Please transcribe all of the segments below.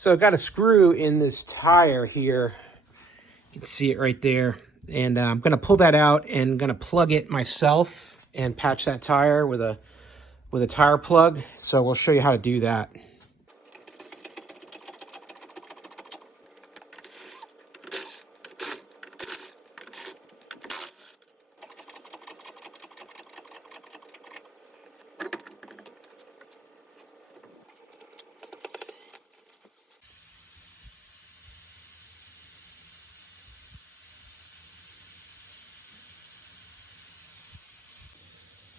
So I've got a screw in this tire here. You can see it right there. And I'm going to pull that out and going to plug it myself and patch that tire with a tire plug. So we'll show you how to do that.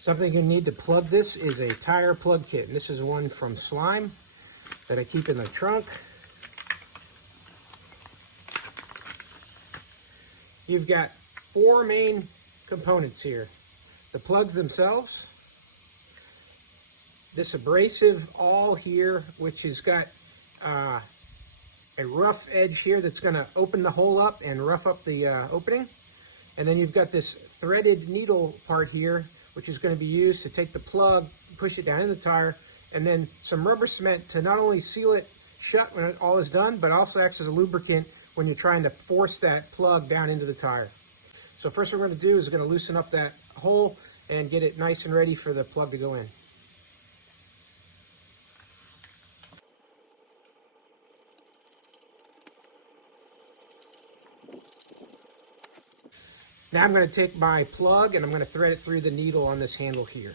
Something you need to plug this is a tire plug kit. And this is one from Slime that I keep in the trunk. You've got 4 main components here. The plugs themselves, this abrasive awl here, which has got a rough edge here that's going to open the hole up and rough up the opening. And then you've got this threaded needle part here, which is going to be used to take the plug, push it down in the tire, and then some rubber cement to not only seal it shut when all is done, but also acts as a lubricant when you're trying to force that plug down into the tire. So first what we're going to do is we're going to loosen up that hole and get it nice and ready for the plug to go in. Now I'm going to take my plug and I'm going to thread it through the needle on this handle here.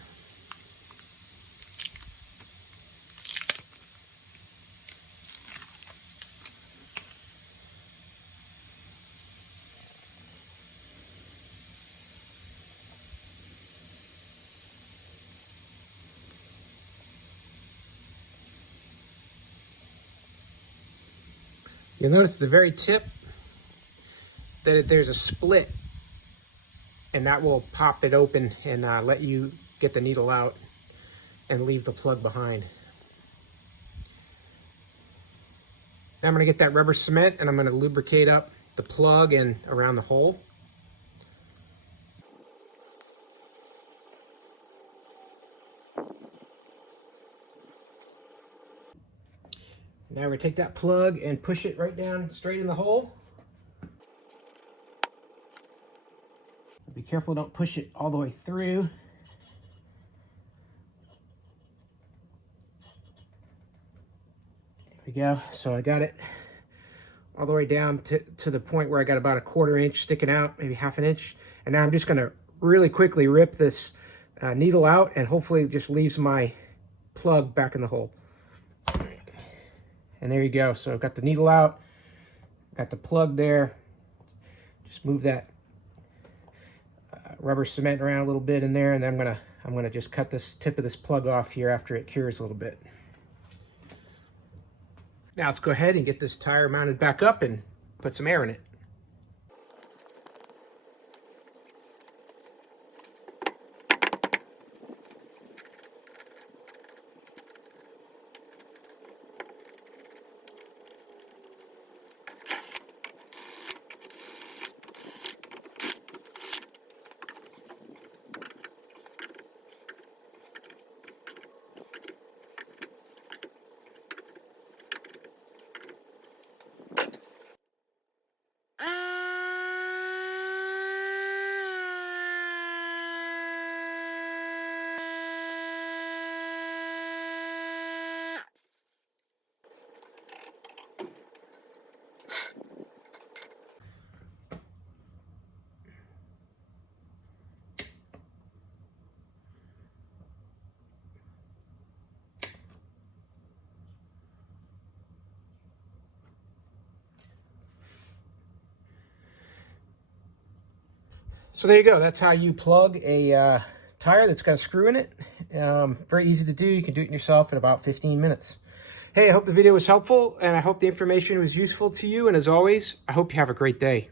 You'll notice at the very tip that there's a split, and that will pop it open and let you get the needle out and leave the plug behind. Now I'm going to get that rubber cement and I'm going to lubricate up the plug and around the hole. Now we're going to take that plug and push it right down straight in the hole. Be careful, don't push it all the way through. There we go. So I got it all the way down to the point where I got about a 1/4 inch sticking out, maybe 1/2 inch. And now I'm just going to really quickly rip this needle out, and hopefully it just leaves my plug back in the hole. And there you go. So I've got the needle out, got the plug there. Just move that rubber cement around a little bit in there, and then I'm gonna just cut this tip of this plug off here after it cures a little bit. Now let's go ahead and get this tire mounted back up and put some air in it. So there you go. That's how you plug a tire that's got a screw in it. Very easy to do. You can do it yourself in about 15 minutes. Hey, I hope the video was helpful, and I hope the information was useful to you. And as always, I hope you have a great day.